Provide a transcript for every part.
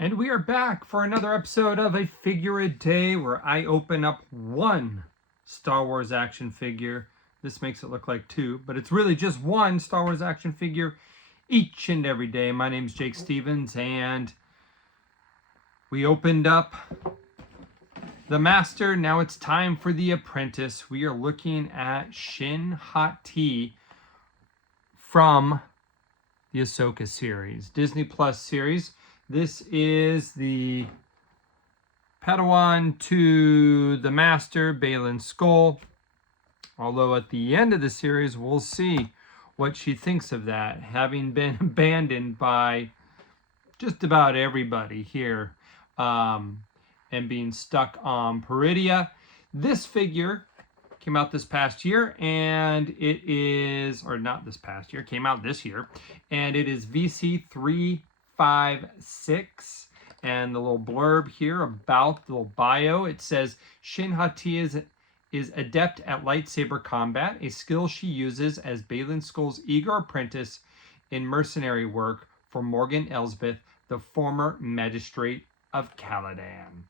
And we are back for another episode of A Figure a Day, where I open up one Star Wars action figure. This makes it look like two, but it's really just one Star Wars action figure each and every day. My name is Jake Stevens, and we opened up the Master. Now it's time for the Apprentice. We are looking at Shin, Hati from the Ahsoka series, Disney Plus series. This is the Padawan to the Master, Baylan Skoll. Although at the end of the series, we'll see what she thinks of that, having been abandoned by just about everybody here and being stuck on Peridia. This figure came out this past year, and it is, or not this past year, came out this year, and it is VC356. And the little blurb here about the little bio, it says Shin Hati is adept at lightsaber combat, a skill she uses as Baylan Skoll's eager apprentice in mercenary work for Morgan Elsbeth, the former magistrate of Caladan.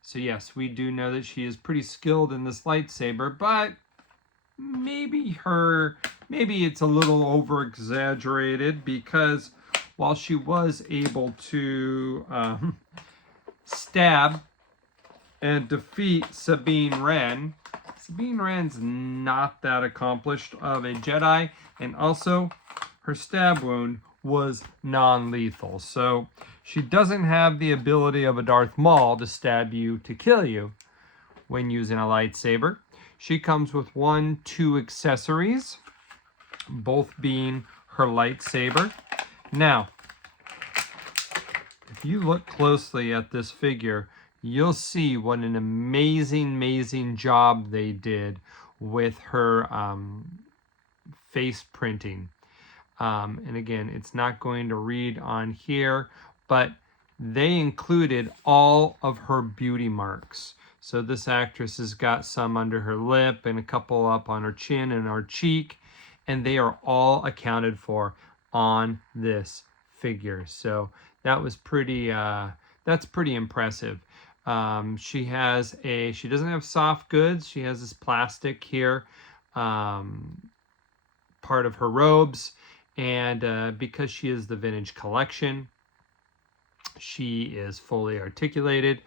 So yes, we do know that she is pretty skilled in this lightsaber, but maybe it's a little over exaggerated, because while she was able to stab and defeat Sabine Wren, Sabine Wren's not that accomplished of a Jedi, and also her stab wound was non-lethal. So she doesn't have the ability of a Darth Maul to stab you to kill you when using a lightsaber. She comes with 2 accessories, both being her lightsaber. Now, if you look closely at this figure, you'll see what an amazing job they did with her face printing. And again, it's not going to read on here, but they included all of her beauty marks. So this actress has got some under her lip and a couple up on her chin and her cheek, and they are all accounted for on this figure. So that was that's pretty impressive. She doesn't have soft goods. She has this plastic here, part of her robes. And because she is the vintage collection, she is fully articulated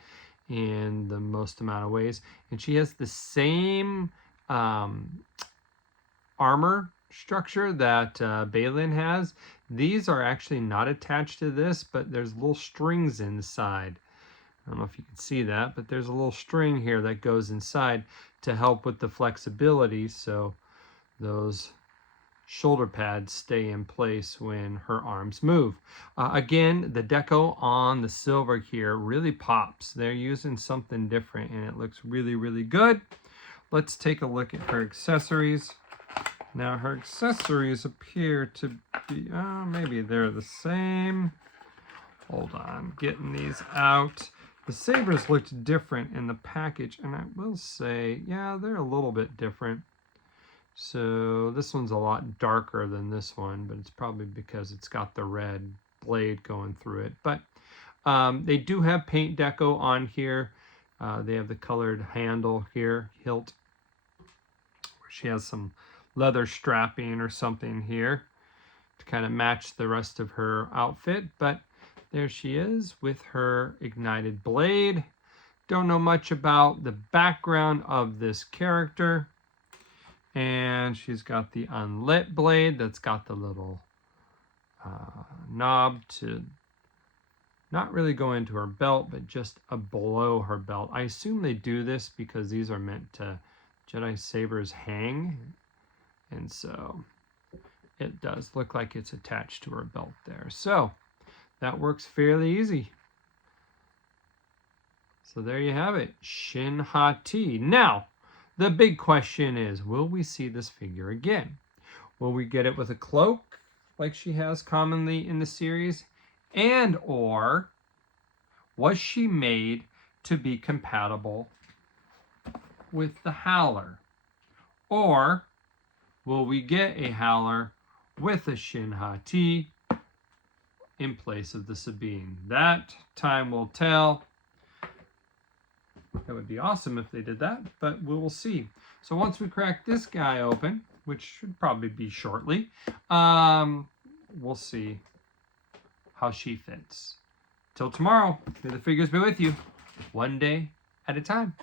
in the most amount of ways. And she has the same armor structure that Baylan has. These are actually not attached to this, but there's little strings inside. I don't know if you can see that, but there's a little string here that goes inside to help with the flexibility, so those shoulder pads stay in place when her arms move. Again, the deco on the silver here really pops. They're using something different, and it looks really good. Let's take a look at her accessories. Now, her accessories appear to be, maybe they're the same. Hold on, getting these out. The sabers looked different in the package, and I will say, yeah, they're a little bit different. So this one's a lot darker than this one, but it's probably because it's got the red blade going through it. But they do have paint deco on here. They have the colored handle here, hilt, where she has some leather strapping or something here to kind of match the rest of her outfit. But there she is with her ignited blade. Don't know much about the background of this character. And she's got the unlit blade that's got the little knob to not really go into her belt, but just below her belt. I assume they do this because these are meant to, Jedi sabers hang, and so it does look like it's attached to her belt there. So that works fairly easy. So there you have it, Shin Hati. Now, the big question is, will we see this figure again? Will we get it with a cloak like she has commonly in the series? And or was she made to be compatible with the Howler? Or will we get a Howler with a Shin Hati? in place of the Sabine. That time will tell. That would be awesome if they did that, but we will see. So once we crack this guy open, which should probably be shortly, we'll see how she fits. Till tomorrow, may the figures be with you, one day at a time.